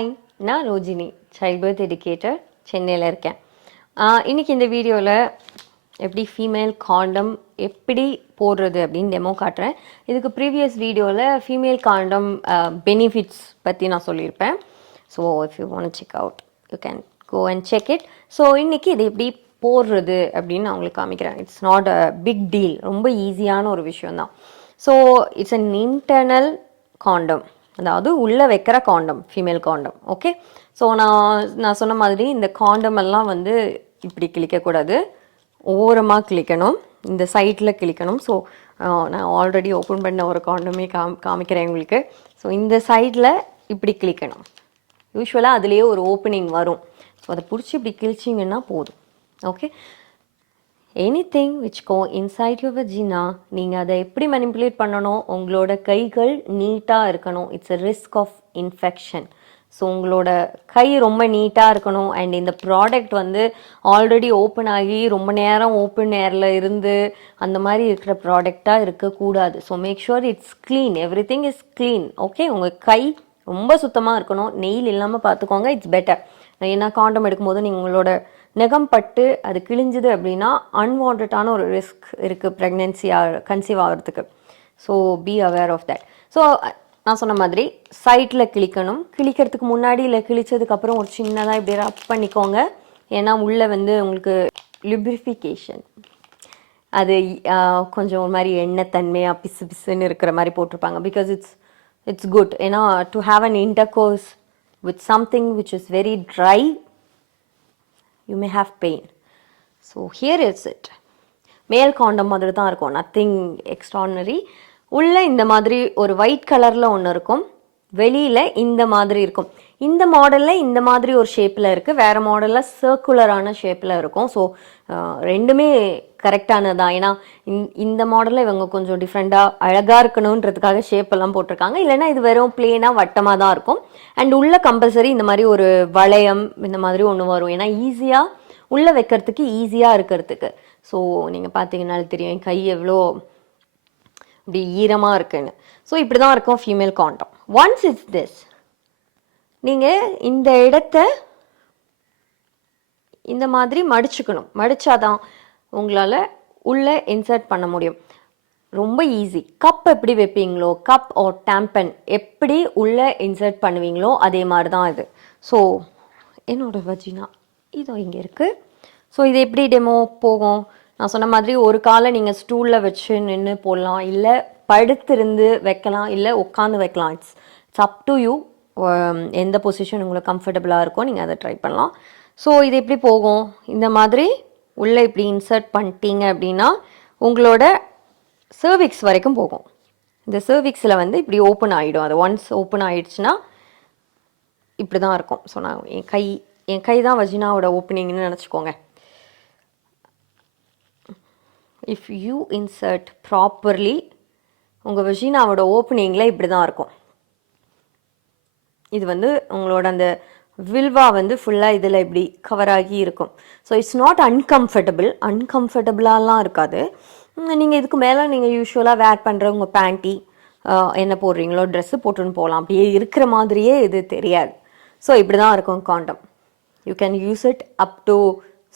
Hi, நான் Rojini சைல்ட்பர்த் educator சென்னையில் இருக்கேன். இன்றைக்கி இந்த வீடியோவில் எப்படி ஃபீமேல் காண்டம் எப்படி போடுறது அப்படின்னு டெமோ காட்டுறேன். இதுக்கு ப்ரீவியஸ் வீடியோவில் ஃபீமேல் காண்டம் பெனிஃபிட்ஸ் பற்றி நான் சொல்லியிருப்பேன். So if you want check out you can go and check it. So இன்றைக்கி இது எப்படி போடுறது அப்படின்னு நான் உங்களுக்கு காமிக்கிறேன். It's not a big deal, ரொம்ப ஈஸியான ஒரு விஷயந்தான். So it's an internal condom, அதாவது உள்ளே வைக்கிற condom, female condom. Okay, so நான் சொன்ன மாதிரி இந்த காண்டம் எல்லாம் வந்து இப்படி கிழிக்கக்கூடாது, ஓரமாக கிழிக்கணும், இந்த சைட்டில் கிழிக்கணும். ஸோ நான் ஆல்ரெடி ஓப்பன் பண்ண ஒரு காண்டமே காமிக்கிறேன் உங்களுக்கு. ஸோ இந்த சைடில் இப்படி கிழிக்கணும். யூஸ்வலாக அதுலேயே ஒரு ஓப்பனிங் வரும். ஸோ அதை பிடிச்சி இப்படி கிழிச்சிங்கன்னா போதும். Okay, anything which go inside your vagina, நீங்கள் அதை எப்படி மேனிப்புலேட் பண்ணணும், உங்களோட கைகள் நீட்டாக இருக்கணும். It's a risk of infection. So உங்களோட கை ரொம்ப நீட்டாக இருக்கணும். அண்ட் இந்த ப்ராடக்ட் வந்து ஆல்ரெடி ஓப்பன் ஆகி ரொம்ப நேரம் ஓப்பன் ஏரில் இருந்து அந்த மாதிரி இருக்கிற ப்ராடக்டாக இருக்கக்கூடாது. So make sure it's clean, everything is clean. Okay, உங்கள் கை ரொம்ப சுத்தமாக இருக்கணும், நெயில் இல்லாமல் பார்த்துக்கோங்க, இட்ஸ் பெட்டர். ஏன்னா காண்டம் எடுக்கும்போது நீங்கள் உங்களோட நெகம் பட்டு அது கிழிஞ்சுது அப்படின்னா அன்வான்டான ஒரு ரிஸ்க் இருக்குது கன்சீவ் ஆகிறதுக்கு. So be aware of that. So நான் சொன்ன மாதிரி சைட்டில் கிழிக்கணும். கிழிக்கிறதுக்கு முன்னாடி இல்லை கிழிச்சதுக்கப்புறம் ஒரு சின்னதாக இப்படி ரப் பண்ணிக்கோங்க. ஏன்னா உள்ளே வந்து உங்களுக்கு லிப்ரிஃபிகேஷன், அது கொஞ்சம் ஒரு மாதிரி எண்ணெய் தன்மையாக பிசு பிசுன்னு இருக்கிற மாதிரி போட்டிருப்பாங்க. Because it's good. ஏன்னா to have an intercourse with something which is very dry, you may have pain. So here is it. மேல் காண்டம் மாதிரி தான் இருக்கும், நத்திங் எக்ஸ்ட்ரானரி. உள்ளே இந்த மாதிரி ஒரு ஒயிட் கலரில் ஒன்று இருக்கும், வெளியில் இந்த மாதிரி இருக்கும். இந்த மாடலில் இந்த மாதிரி ஒரு ஷேப்பில் இருக்குது, வேறு மாடலில் சர்க்குலரான ஷேப்பில் இருக்கும். ஸோ ரெண்டுமே கரெக்டானது தான். ஏன்னா இந்த மாடலில் இவங்க கொஞ்சம் டிஃப்ரெண்ட்டாக அழகாக இருக்கணுன்றதுக்காக ஷேப்பெல்லாம் போட்டிருக்காங்க. இல்லைன்னா இது வெறும் பிளெயினாக வட்டமாக தான் இருக்கும். அண்ட் உள்ளே கம்பல்சரி இந்த மாதிரி ஒரு வளையம் இந்த மாதிரி ஒன்று வரும். ஏன்னா ஈஸியாக உள்ளே வைக்கிறதுக்கு, ஈஸியாக இருக்கிறதுக்கு. ஸோ நீங்கள் பார்த்தீங்கன்னாலும் தெரியும் என் கை எவ்வளோ இப்படி ஈரமாக இருக்குன்னு. ஸோ இப்படி தான் இருக்கும் female condom. Once it's this, நீங்கள் இந்த இடத்த இந்த மாதிரி மடிச்சுக்கணும். மடித்தாதான் உங்களால் உள்ளே இன்சர்ட் பண்ண முடியும். ரொம்ப ஈஸி. கப் எப்படி வைப்பீங்களோ, கப் ஆர் டேம்பன் எப்படி உள்ளே இன்சர்ட் பண்ணுவீங்களோ அதே மாதிரி தான் இது. ஸோ என்னோடய வஜினா இதோ இங்கே இருக்குது. ஸோ இது எப்படி டெமோ போகும், நான் சொன்ன மாதிரி ஒரு காலை நீங்கள் ஸ்டூலில் வச்சு நின்று போடலாம், இல்லை படுத்திருந்து வைக்கலாம், இல்லை உட்காந்து வைக்கலாம். It's up to you. எந்த பொசிஷன் உங்களுக்கு கம்ஃபர்டபுளாக இருக்கோ நீங்கள் அதை ட்ரை பண்ணலாம். ஸோ இது எப்படி போகும், இந்த மாதிரி உள்ளே இப்படி இன்சர்ட் பண்ணிட்டீங்க அப்படின்னா உங்களோட சர்விக்ஸ் வரைக்கும் போகும். இந்த சர்விக்ஸில் வந்து இப்படி ஓப்பன் ஆகிடும். அது ஒன்ஸ் ஓப்பன் ஆகிடுச்சுன்னா இப்படி தான் இருக்கும். ஸோ நான் என் கை தான் வஜினாவோட ஓப்பனிங்னு நினச்சிக்கோங்க. இஃப் யூ இன்சர்ட் ப்ராப்பர்லி உங்கள் வஜினாவோட ஓப்பனிங்கில் இப்படி தான் இருக்கும். இது வந்து உங்களோட அந்த வில்வா வந்து ஃபுல்லாக இதில் இப்படி கவர் ஆகி இருக்கும். ஸோ இட்ஸ் நாட் அன்கம்ஃபர்டபுளாலாம் இருக்காது. நீங்கள் இதுக்கு மேலே நீங்கள் யூஸ்வலாக வேர் பண்ணுற உங்கள் பேண்ட்டி என்ன போடுறீங்களோ ட்ரெஸ்ஸு போட்டுன்னு போகலாம். அப்படியே இருக்கிற மாதிரியே இது தெரியாது. ஸோ இப்படி தான் இருக்கும் condom. You can use it up to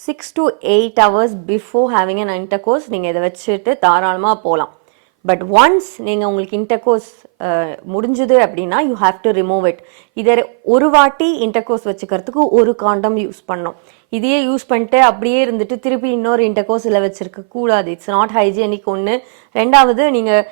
6 to 8 hours before having an intercourse. நீங்கள் இதை வச்சுட்டு தாராளமாக போகலாம். பட் ஒன்ஸ் நீங்கள் உங்களுக்கு இன்டர்கோர்ஸ் முடிஞ்சுது அப்படின்னா you have to remove it. இதை ஒரு வாட்டி இன்டர்கோர்ஸ் வச்சுக்கிறதுக்கு ஒரு காண்டம் யூஸ் பண்ணோம். இதையே யூஸ் பண்ணிட்டு அப்படியே இருந்துட்டு திருப்பி இன்னொரு இன்டர்கோர்ஸ் இல்லை வச்சுருக்க கூடாது. It's not hygienic. ஒன்று. ரெண்டாவது, நீங்கள்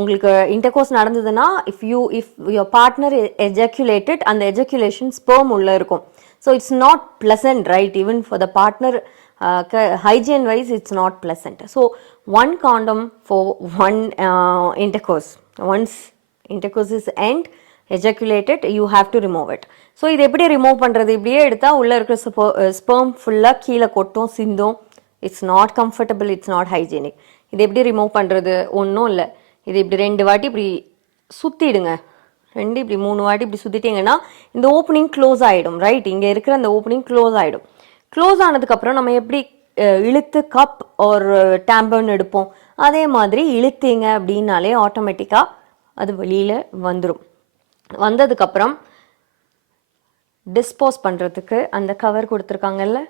உங்களுக்கு இன்டர்கோர்ஸ் நடந்ததுன்னா இஃப் யுவர் பார்ட்னர் எஜாக்குலேட்டட், அந்த எஜாக்குலேஷன் ஸ்பெர்ம் உள்ளே இருக்கும். So it's not pleasant, right? Even for the partner, hygiene wise it's not pleasant. So one condom for one intercourse. Once intercourse is end, ejaculated, you have to remove it. So இது எப்படி remove பண்ணுறது, இப்படியே எடுத்தால் உள்ளே இருக்கிற sperm ஃபுல்லாக கீழே கொட்டும், சிந்தும். It's not comfortable, it's not hygienic. இது எப்படி ரிமூவ் பண்ணுறது, ஒன்றும் இல்லை. இது இப்படி 2 வாட்டி இப்படி சுற்றிடுங்க. இப்படி 3 வாட்டி இப்படி சுற்றிட்டிங்கன்னா இந்த ஓப்பனிங் க்ளோஸ் ஆகிடும், ரைட்? இங்கே இருக்கிற அந்த ஓப்பனிங் க்ளோஸ் ஆகிடும். க்ளோஸ் ஆனதுக்கப்புறம் நம்ம எப்படி இழுத்து கப் ஒரு டேம்பன் எடுப்போம், அதே மாதிரி இழுத்தீங்க அப்படின்னாலே ஆட்டோமேட்டிக்காக அது வெளியில் வந்துடும். வந்ததுக்கப்புறம் டிஸ்போஸ் பண்ணுறதுக்கு அந்த கவர் கொடுத்துருக்காங்கல்ல,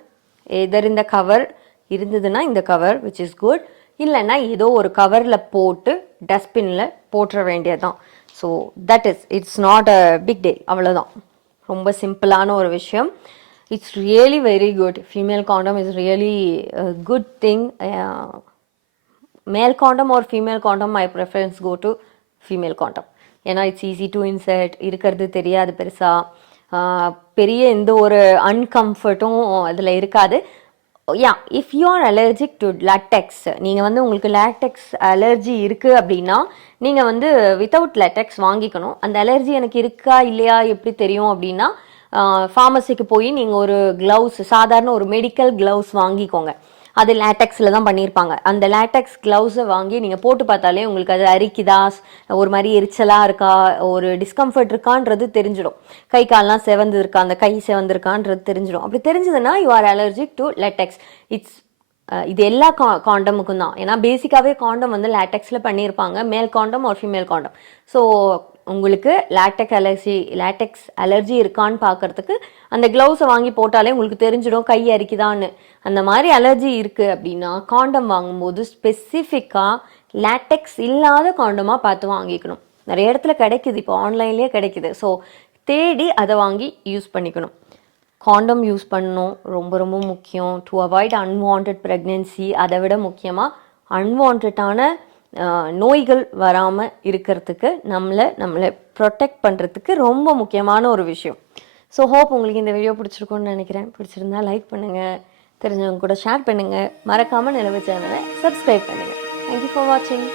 எதர் இந்த கவர் இருந்ததுன்னா இந்த கவர் விச் இஸ் குட், இல்லைன்னா ஏதோ ஒரு கவரில் போட்டு டஸ்ட்பினில் போட்டுற வேண்டியதுதான். So that it's not a big deal, அவ்வளோதான். ரொம்ப சிம்பிளான ஒரு விஷயம். It's really very good. Female condom is really good thing. Male condom or female condom, my preference go to female condom. ஏன்னா இட்ஸ் ஈஸி டு இன்சர்ட், இருக்கிறது தெரியாது பெருசாக, பெரிய எந்த ஒரு அன்கம்ஃபர்ட்டும் அதில் இருக்காது. Yeah, if you are allergic to latex, நீங்கள் வந்து உங்களுக்கு லேட்டெக்ஸ் அலர்ஜி இருக்குது அப்படின்னா நீங்கள் வந்து வித்தவுட் லேட்டெக்ஸ் வாங்கிக்கணும். அந்த அலர்ஜி எனக்கு இருக்கா இல்லையா எப்படி தெரியும் அப்படின்னா, ஃபார்மசிக்கு போய் நீங்கள் ஒரு க்ளவுஸ், சாதாரண ஒரு மெடிக்கல் க்ளவுஸ் வாங்கிக்கோங்க. அது லேட்டெக்ஸில் தான் பண்ணியிருப்பாங்க. அந்த லேட்டெக்ஸ் க்ளவுஸை வாங்கி நீங்கள் போட்டு பார்த்தாலே உங்களுக்கு அது அரிக்குதா, ஒரு மாதிரி எரிச்சலாக இருக்கா, ஒரு டிஸ்கம்ஃபர்ட் இருக்கான்றது தெரிஞ்சிடும். கை கால்லாம் செவந்து இருக்கா, அந்த கை செவந்திருக்கான்றது தெரிஞ்சிடும். அப்படி தெரிஞ்சதுன்னா you are allergic to LaTeX. இது எல்லா காண்டமுக்கும் தான். ஏன்னா பேசிக்காகவே காண்டம் வந்து லேட்டெக்ஸில் பண்ணியிருப்பாங்க, மேல் காண்டம் ஒரு ஃபீமேல் காண்டம். ஸோ உங்களுக்கு லேட்டெக்ஸ் அலர்ஜி இருக்கான்னு பார்க்கறதுக்கு அந்த க்ளவுஸை வாங்கி போட்டாலே உங்களுக்கு தெரிஞ்சிடும் கை அரிக்குதான்னு. அந்த மாதிரி அலர்ஜி இருக்குது அப்படின்னா காண்டம் வாங்கும்போது ஸ்பெசிஃபிக்காக லேட்டெக்ஸ் இல்லாத காண்டமாக பார்த்து வாங்கிக்கணும். நிறைய இடத்துல கிடைக்குது, இப்போ ஆன்லைன்லேயே கிடைக்குது. ஸோ தேடி அதை வாங்கி யூஸ் பண்ணிக்கணும். காண்டம் யூஸ் பண்ணணும், ரொம்ப ரொம்ப முக்கியம். டு அவாய்ட் அன்வான்ட் ப்ரெக்னென்சி, அதை விட முக்கியமாக அன்வான்டான நோய்கள் வராமல் இருக்கிறதுக்கு நம்மளை ப்ரொடெக்ட் பண்ணுறதுக்கு ரொம்ப முக்கியமான ஒரு விஷயம். ஸோ ஹோப் உங்களுக்கு இந்த வீடியோ பிடிச்சிருக்குன்னு நினைக்கிறேன். பிடிச்சிருந்தா லைக் பண்ணுங்கள், தெரிஞ்சவங்க கூட ஷேர் பண்ணுங்கள், மறக்காமல் நிலவு சேனலை சப்ஸ்கிரைப் பண்ணுங்கள். தேங்க்யூ ஃபார் வாட்சிங்.